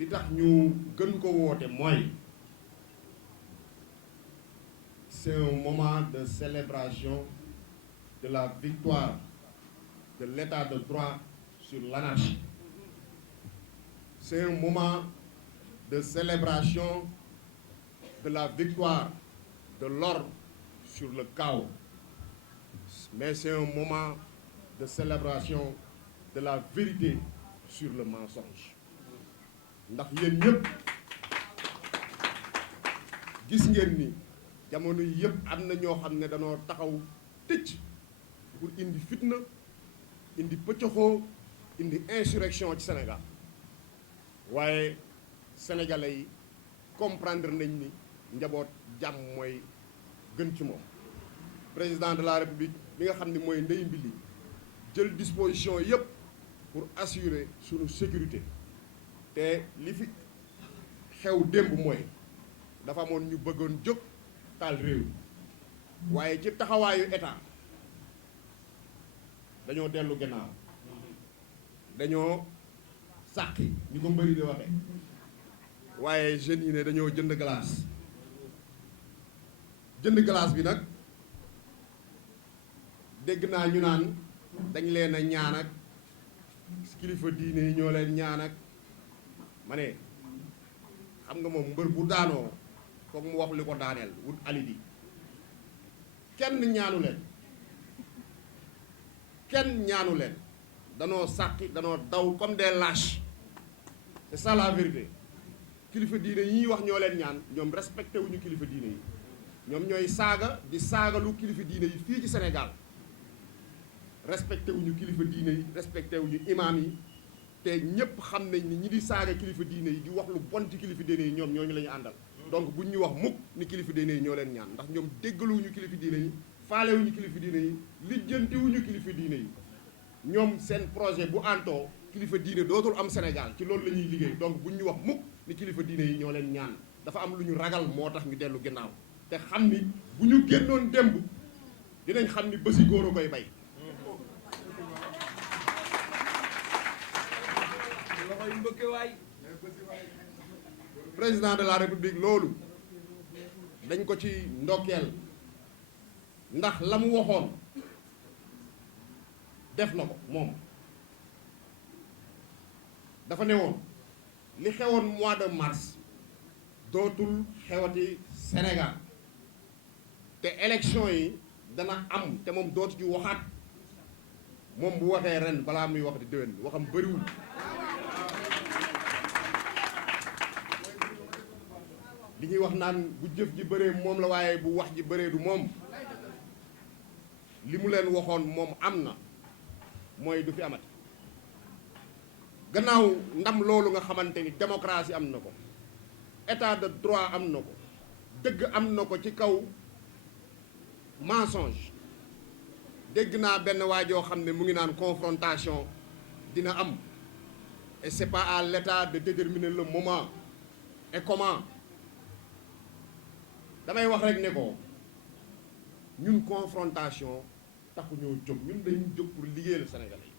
li tax ñu gën ko woote mooy c'est un moment de célébration de la victoire de l'état de droit sur l'anarchie. C'est un moment de célébration de la victoire de l'ordre sur le chaos. Mais c'est un moment de célébration de la vérité sur le mensonge. ndax yéen ñëpp gis ngeen ni jamono yëpp am na ñoo xam ne danoo taxaw tëcc pour indi fitna indi pëccoxoo indi insurrection ci Sénégal waaye sénégalais yi comprendre nañ ni njaboot jàmm mooy gën ci moom. Président de la République bi nga xam ne mooy ndey mbili jël disposition yëpp pour assurer sunu sécurité te li fi xew démb mooy dafa amoon ñu bëggoon jóg taal réew waaye ci taxawaayu état dañoo dellu gannaaw dañoo sàqi ñu ko mbëri di waxe waaye jeunes yi ne dañoo jënd glace bi nag dégg naa ñu naan dañ leen a ñaan ak kilifa diine yi ñoo leen ñaan ak ma ne xam nga moom mbër bu daanoo foog mu wax li ko daaneel wut alibi kenn ñaanu leen danoo sàqi danoo daw comme des lâches c'est ça la vérité. kilifa diine yi wax ñoo leen ñaan ñoom respecté wuñu kilifa diine yi ñoom ñooy saaga di saagalu kilifa diine yi fii ci Sénégal respecté wuñu kilifa diine yi respecté wuñu imaam yi te ñëpp xam nañ ni ñi di saaga kilifa diine yi di wax lu bon ci kilifa diine yi ñoom ñooñu la ñu àndal. donc buñ ñu wax mukk ni kilifa diine yi ñoo leen ñaan ndax ñoom déggaluwuñu kilifa diine yi faalewuñu kilifa diine yi lijjantiwuñu kilifa diine yi ñoom seen projet bu antoo kilifa diine dootul am Sénégal ci loolu la ñuy liggéey. donc buñ ñu wax mukk ni kilifa diine yi ñoo leen ñaan dafa am lu ñu ragal moo tax ñu dellu ginnaaw te xam ni bu ñu génnoon démb dinañ xam ni bési góor a koy bay. Président de la République loolu dañ ko ci ndokkeel ndax la mu waxoon def na ko moom dafa ne woon li xewoon mois de mars dootul xewati Sénégal te élection yi dana am te moom dootu ci waxaat moom bu waxee ren balaa muy wax di déwén waxam bëriwul. li ñuy wax naan bu jëf ji bëree moom la waaye bu wax ji bëree du moom li mu leen waxoon moom am na mooy du fi amati gannaaw ndam loolu nga xamante ni démocratie am na ko état de droit am na ko dëgg am na ko ci kaw mensonge dégg naa benn waajoo xam ne mu ngi naan confrontation dina am et c'est pas à l'état de déterminer le moment et comment. damay wax rek ne ko ñun confrontation taxu ñoo jóg ñun dañu jóg pour liggéeyal Sénégalais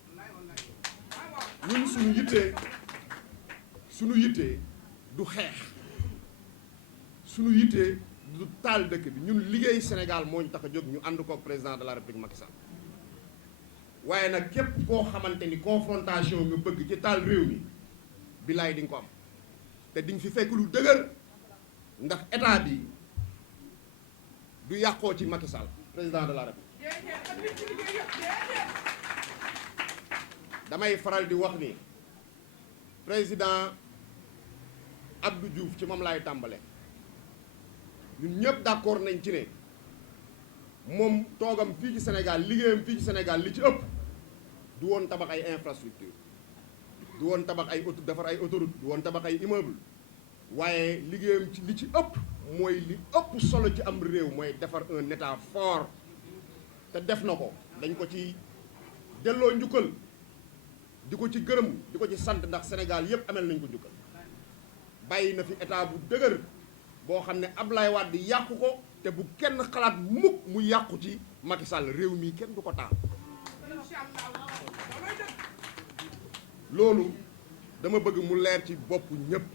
yi ñun suñu yittee du xeex suñu yittee du taal dëkk bi ñun liggéey Sénégal moo ñu tax a jóg ñu ànd ko président de la République Macky Sall waaye nag képp koo xamante ni confrontation nga bëgg ci taal réew mi bilaay di nga ko am te di nga fi fekk lu dëgër ndax état bi du yàqoo ci Macky Sall président de la République. damay faral di wax ni président Abdou Diouf ci moom laay tàmbale ñun ñëpp d'accord nañ ci ne moom toogam fii ci Sénégal liggéeyam fii ci Sénégal li ci ëpp du woon tabax ay infrastructure du woon tabax ay defar ay autoroute du woon tabax ay immeuble waaye liggéeyam ci li ci ëpp mooy li ëpp solo ci am réew mooy defar un état fort te def na ko dañ ko ci delloo njukkal di ko ci gërëm di ko ci sant ndax Sénégal yëpp amel nañ ko njukkal bàyyi na fi état bu dëgër boo xam ne Ablaye Wade yàqu ko te bu kenn xalaat mukk mu yàqu ci Macky Sall réew mi kenn du ko taal loolu dama bëgg mu leer ci bopp ñëpp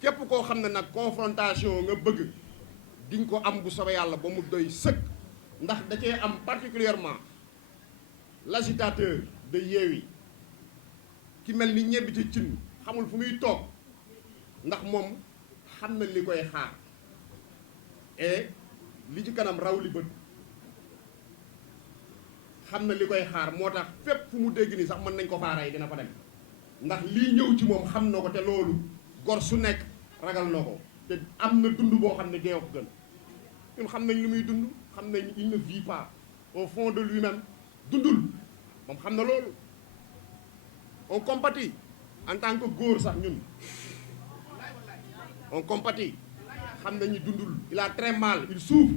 képp koo xam ne nag confrontation nga bëgg di nga ko am bu soobee yàlla ba mu doy sëkk ndax da cee am particulièrement l'agitateur de Yewwi ki mel ni ñebbi ci cin xamul fu muy toog ndax moom xam na li koy xaar et li ci kanam raw li bët xam na li koy xaar moo tax fépp fu mu dégg ni sax mën nañ ko faaray dina fa dem ndax lii ñëw ci moom xam na ko te loolu gor su nekk ragal na ko te am na dund boo xam ne dee ko gën ñun xam nañ lu muy dund xam nañ il ne vit pas au fond de lui-même dundul moom xam na loolu on compatit en tant que góor sax ñun on compatit xam nañu dundul il a très mal il souffre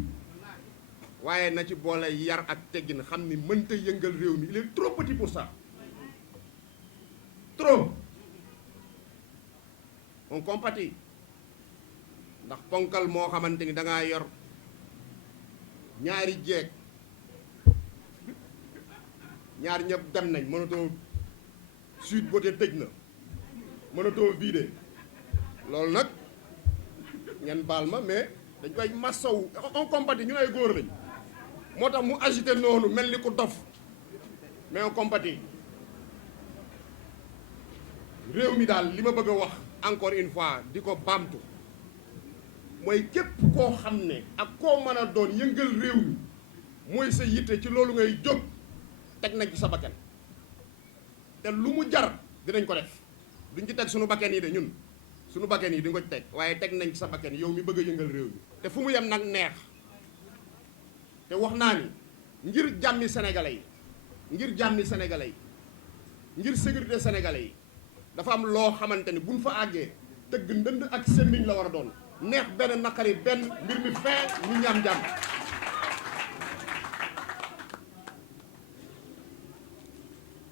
waaye na ci boole yar ak teggin xam ni mënta yëngal réew mi il est trop petit pour ça trop on compatit ndax ponkal moo xamante ni da ngaa yor ñaari jeeg ñaar ñëpp dem nañ mënatoo Sweet Beauté tëj na mënatoo vider loolu nag ngeen baal ma mais dañ koy massaw on compatit ñu ay góor lañ moo tax mu agité noonu mel ni ku dof mais on compatit réew mi daal li ma bëgg a wax encore une fois di ko baamtu mooy képp koo xam ne ak koo mën a doon yëngal réew mi mooy sa yitte ci loolu ngay jóg teg nañ ci sa bakkan te lu mu jar dinañ ko def duñ ci teg suñu bakkan yi de ñun suñu bakkan yi duñ ko ci teg waaye teg nañ ci sa bakkan yow mi bëgg a yëngal réew mi te fu mu yem nag neex te wax naa ni ngir jàmmi sénégalais yi ngir jàmmi sénégalais yi ngir sécurité sénégalais yi dafa am loo xamante ni buñ fa àggee tëgg ndënd ak semmiñ la war a doon neex benn naqari benn mbir mi fee ñu ñam jàmm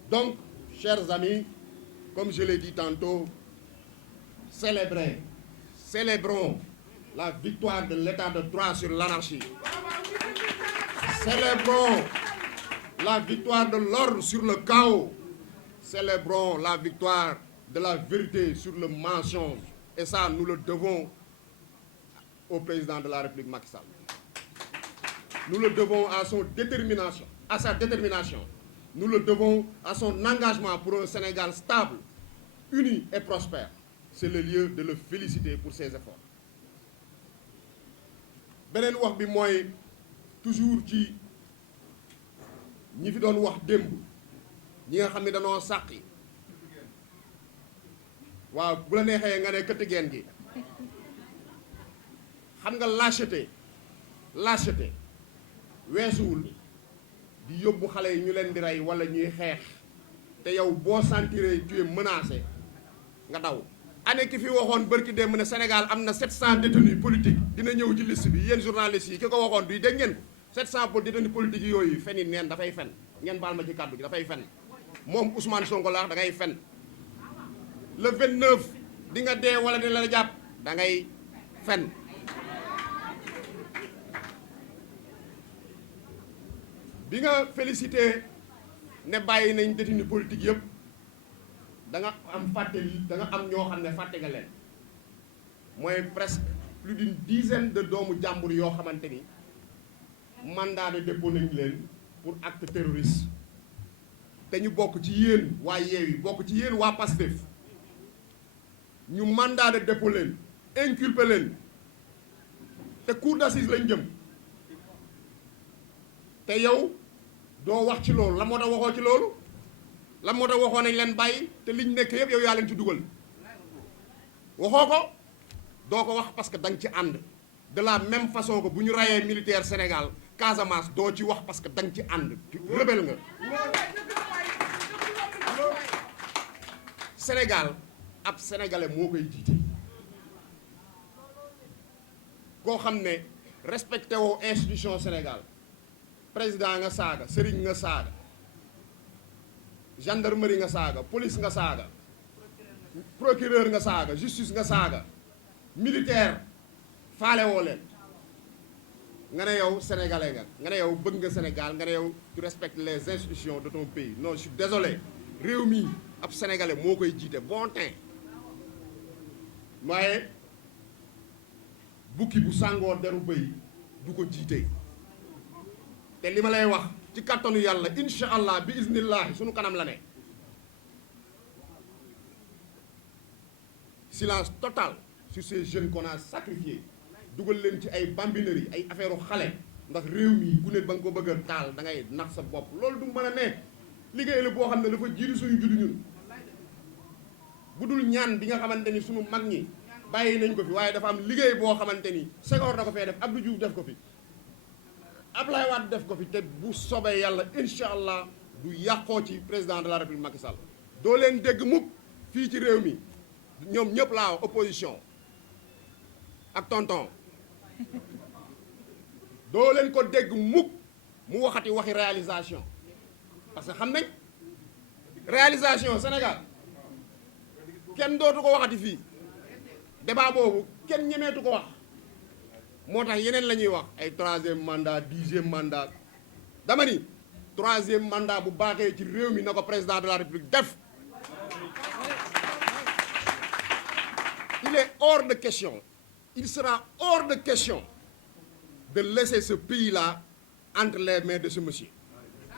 donc chers amis comme je l'ai dit tantôt célébrons la victoire de l'état de droit sur l'anarchie. Célébrons la victoire de l'ordre sur le chaos. Célébrons la victoire de la vérité sur le mensonge. Et ça, nous le devons au président de la République Macky Sall. Nous le devons à sa détermination. Nous le devons à son engagement pour un Sénégal stable, uni et prospère. C'est le lieu de le féliciter pour ses efforts. beneen wax bi mooy toujours ci ñi fi doon wax démb ñi nga xam ne danoo sàqi waaw bu la neexee nga ne këtt geen gi xam nga lâcheté weesuwul di yóbbu xale yi ñu leen di rey wala ñuy xeex te yow boo sentiree tu es menacé nga daw. année ki fi waxoon bërki démb ne Sénégal am na 700 détenus politiques dina ñëw ci liste bi yéen journalistes yi ki ko waxoon duy dégg ngeen 700 détenus politiques yooyu fen yi neen dafay fen ngeen baal ma ci kàddu gi dafay fen moom Ousmane Sonko laax da ngay fen le 29 di nga dee wala di la jàpp da ngay fen bi nga félicité ne bàyyi nañ détenus politiques yëpp da nga am ñoo xam ne fàtte nga leen mooy presque plus d'une dizaine de doomu jàmbur yoo xamante ni mandat de dépôt nañ leen pour acte terroriste te ñu bokk ci yéen waa Yewwi bokk ci yéen waa Pastef ñu mandat de dépôt leen inculpé leen te cour d'assises lañ jëm te yow doo wax ci loolu la moo tax waxoo ci loolu la moo tax waxoo nañ leen bàyyi te liñ nekk yëpp yow yaa leen ci dugal waxoo ko doo ko wax parce que danga ci ànd de la même façon que bu ñu rayee militaire Sénégal Casamance doo ci wax parce que danga ci ànd rebelle nga Sénégal ab sénégalais moo koy jiite koo xam ne respecté woo institution Sénégal président nga saaga sëriñ nga saaga gendarmerie nga saaga police nga saaga procureur nga saaga justice nga saaga militaire faale woo leen nga ne yow sénégalais nga ne yow bëgg nga Sénégal nga ne yow tu respectes les institutions de ton pays non je suis désolé réew mi ab sénégalais moo koy jiite bon teint waaye bukki bu sàngoo deru bëy du ko jiite te li ma lay wax ci kàttanu yàlla incha allah bi iznillahi sunu kanam la ne. Silence total sur ces jeunes qu'on a sacrifiés dugal leen ci ay bambinerie ay affaire xale ndax réew mi ku ne ba nga ko bëgg a taal da ngay nax sa bopp loolu du mën a ne. liggéey la boo xam ne dafa jiitu suñu juddu ñun bu dul ñaan bi nga xamante ni suñu mag ñi bàyyi nañ ko fi waaye dafa am liggéey boo xamante ni Senghor da ko fee def Abdou Diouf def ko fi Abdoulaye Wade def ko fi te bu sobee yàlla incha allah du yàqoo ci président de la république Macky Sall. doo leen dégg mukk fii ci réew mi ñoom ñëpp laa opposition ak tonton doo leen ko dégg mukk mu waxati waxi réalisation. parce que xam nañ réalisation Sénégal kenn dootu ko waxati fii débat boobu kenn ñemeetu ko wax moo tax yeneen la ñuy wax ay 3e mandat 10e mandat dama ni 3e mandat bu baaxee ci réew mi na ko président de la république def. Il est hors de question, il sera hors de question de laisser ce pays-là entre les mains de ce monsieur.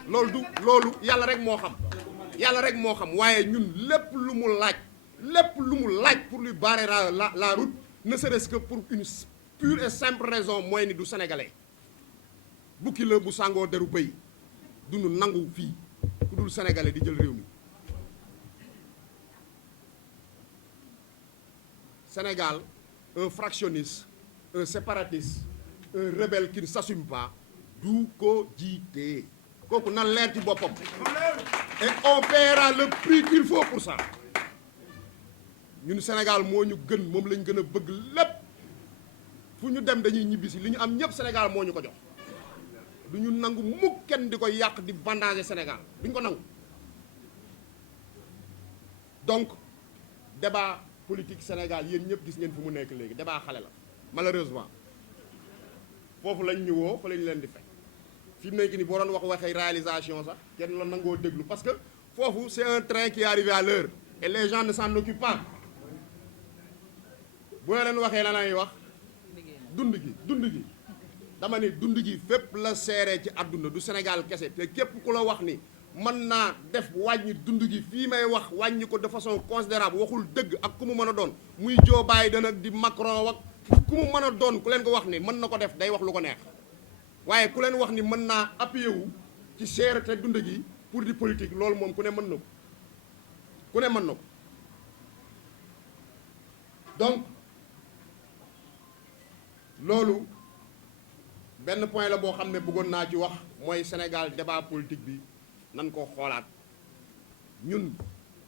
loolu yàlla rek moo xam waaye ñun lépp lu mu laaj pour lui barrer la route ne serait-ce que pour une pure et simple raison mooy ni du sénégalais bukki la bu sàngoo deru bëy du nu nangu fii ku dul sénégalais di jël réew mi. Sénégal un fractionniste un séparatiste un rebelle qui ne s'assume pas du ko jiite. kooku na leer ci boppam et on paiera le prix qu'il faut pour ça. ñun Sénégal moo ñu gën moom lañ gën a bëgg lépp fu ñu dem dañuy ñibbisi li ñu am ñëpp Sénégal moo ñu ko jox du ñu nangu mukk kenn di ko yàq di bandager Sénégal duñ ko nangu. donc débat politique Sénégal yéen ñëpp gis ngeen fu mu nekk léegi débat xale la malheureusement foofu lañ ñu woo fa lañ leen di fekk. fi mu nekk nii boo doon waxee réalisation sax kenn la nangoo déglu parce que foofu c'est un train qui est arrivé à l'heure et les gens ne s'en occupent pas. boo leen waxee la nay wax dund gi dama ne dund gi fépp la seeree ci àdduna du Sénégal kese te képp ku la wax ni mën naa def wàññi dund gi fii may wax wàññi ko de façon considérable waxul dëgg ak ku mu mën a doon muy Joe Biden ak di Macron ak ku mu mën a doon ku leen ko wax ni mën na ko def day wax lu ko neex. waaye ku leen wax ni mën naa appuyer wu ci cherté dund gi pour di politique loolu moom ku ne mën na ko donc loolu benn point la boo xam ne bëggoon naa ci wax mooy Sénégal débat politique bi nan ko xoolaat ñun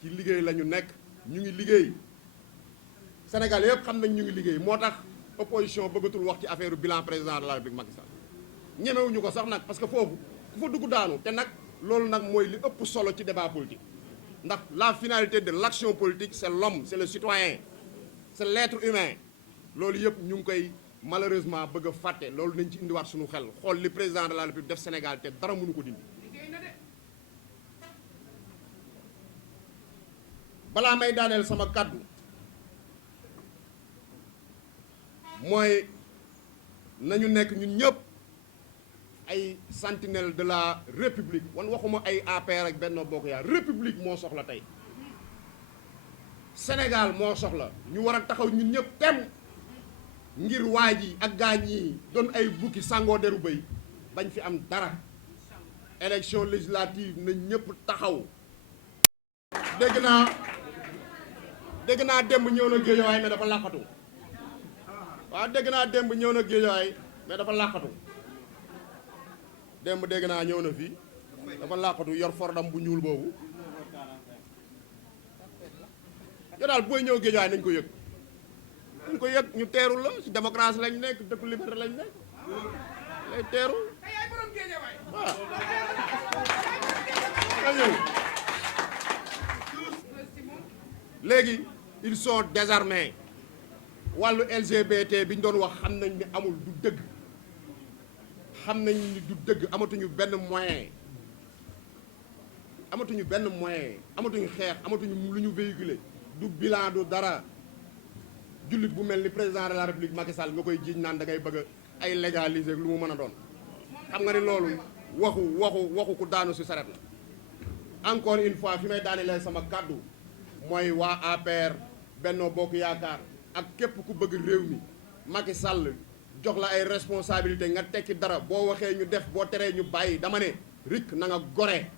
ci liggéey la ñu nekk ñu ngi liggéey Sénégal yëpp xam nañ ñu ngi liggéey moo tax opposition bëggatul wax ci affaire bilan président de la République Macky Sall ñemewuñu ko sax nag parce que foofu ku fa dugg daanu te nag loolu nag mooy li ëpp solo ci débat politique ndax la finalité de l'action politique c'est l'homme c'est le citoyen c'est l'être humain loolu yëpp ñu ngi koy malheureusement bëgg a fàtte loolu nañ ci indiwaat suñu xel xool li président de la République def Sénégal te dara mënu ko dindi. balaa may daaneel sama kàddu mooy nañu nekk ñun ñëpp ay sentinelle de la république wan waxuma ay APR ak Benno Bokk Yaakaar république moo soxla tey Sénégal moo soxla ñu war a taxaw ñun ñëpp tem ngir waa ji ak gaañ yi doon ay bukki sàngoo deru bëy bañ fi am dara élection législative na ñëpp taxaw. dégg naa démb ñëw na Guédiawaye mais dafa làqatu waaw dégg naa démb ñëw na Guédiawaye mais dafa làqatu démb dégg naa ñëw na fii dafa làqatu yor fordam bu ñuul boobu yow daal booy ñëw Guédiawaye nañ ko yëg ñu teeru la ci démocratie lañ nekk dëkk liberté lañ nekk lay teeru waaw nga ñëw léegi ils sont désarmés wàllu LGBT bi ñu doon wax xam nañ ni amul du dëgg xam nañ ni du dëgg amatuñu benn moyen amatuñu xeex amatuñu lu ñu véhiculer du bilan du dara jullit bu mel ni président de la république Macky Sall nga koy jiiñ naan da ngay bëgg ay légaliser lu mu mën a doon xam nga ni loolu waxu ku daanu si saret la. encore une fois fi may daanelee sama kàddu mooy waa APR Benno Bokk Yaakaar ak képp ku bëgg réew mi Macky Sall jox la ay responsabilité nga tekki dara boo waxee ñu def boo teree ñu bàyyi dama ne rik na nga gore